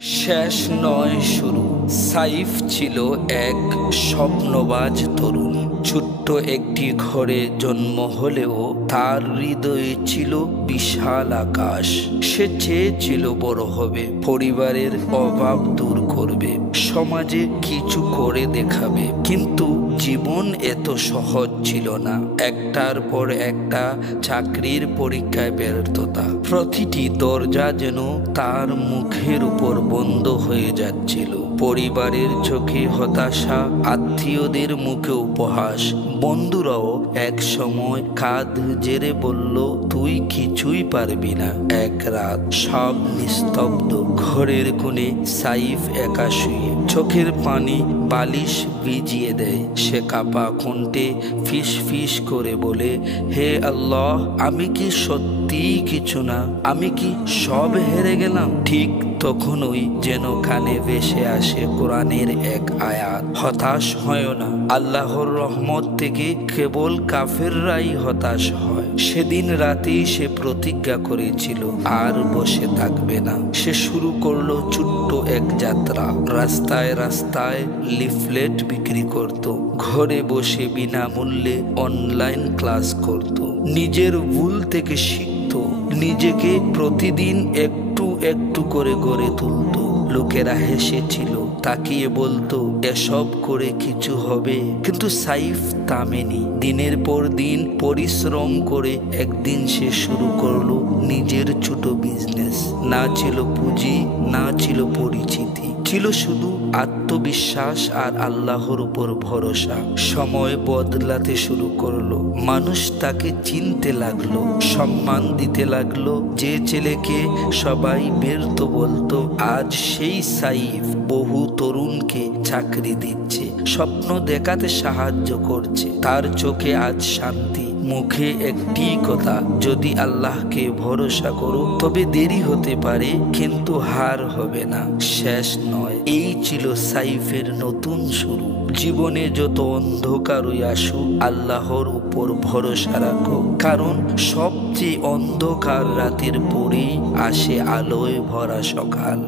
শেষ নয় শুরু। সাইফ ছিল এক স্বপ্নবাজ তরুণ। ছোট্ট একটি ঘরে জন্ম হলেও তার হৃদয়ে ছিল বিশাল আকাশ। সে চেয়েছিল বড় হবে, পরিবারের অভাব দূর করবে, সমাজে কিছু করে দেখাবে। কিন্তু জীবন এত সহজ ছিল না। একটার পর একটা চাকরির পরীক্ষায় ব্যর্থতা, প্রতিটি দরজা যেন তার মুখের উপর বন্ধ হয়ে যাচ্ছিল। পরিবারের চোখে হতাশা, আত্মীয়দের মুখে উপহাস, বন্ধুরাও এক সময় কাঁধ জেরে বলল, তুই কিছুই পারবি না। এক রাত সব নিস্তব্ধ। ঘরের কোণে সাইফ একা শুয়ে, চোখের পানি বালিশ ভিজিয়ে দেয়। সে কাপা কণ্ঠে ফিস ফিস করে বলে, হে আল্লাহ, আমি কি সত্যি কিছু না? আমি কি সব হেরে গেলাম? ঠিক তখনই যেন কানে ভেসে আসে কোরআনের এক আয়াত, হতাশ হয় না, আল্লাহর রহমত থেকে কেবল কাফেররাই হতাশ হয়। সেদিন রাতেই সে প্রতিজ্ঞা করেছিল আর বসে থাকবে না। সে শুরু করলো ছোট্ট এক যাত্রা। রাস্তায় রাস্তায় লিফলেট বিক্রি করত, ঘরে বসে বিনামূল্যে অনলাইন ক্লাস করত, নিজের ভুল থেকে শিখত, নিজেকে প্রতিদিন একটু একটু করে গড়ে তুলত। লোকেরা হেসেছিল, তাকিয়ে বলতো, এসব করে কিছু হবে। কিন্তু সাইফ থামেনি। দিনের পর দিন পরিশ্রম করে একদিন সে শুরু করলো নিজের ছোট বিজনেস। না ছিল পুঁজি, না ছিল পরিচিতি, ছিল শুধু আত্মবিশ্বাস আর আল্লাহর উপর ভরসা। সময় বদলাতে শুরু করলো, মানুষ তাকে চিনতে লাগলো, সম্মান দিতে লাগলো। যে ছেলেকে সবাই ব্যর্থ বলতো, আজ সেই সাইফ বহু তরুণকে চাকরি দিচ্ছে, স্বপ্ন দেখাতে সাহায্য করছে। তার চোখে আজ শান্তি, মুখে একটি কথা, যদি আল্লাহকে ভরসা করো তবে দেরি হতে পারে কিন্তু হার হবে না, শেষ নয়। এই ছিল সাইফের নতুন শুরু। জীবনে যত অন্ধকারই আসুক, আল্লাহর উপর ভরসা রাখো, কারণ সবচেয়ে অন্ধকার রাতের পরেই আসে আলোয় ভরা সকাল।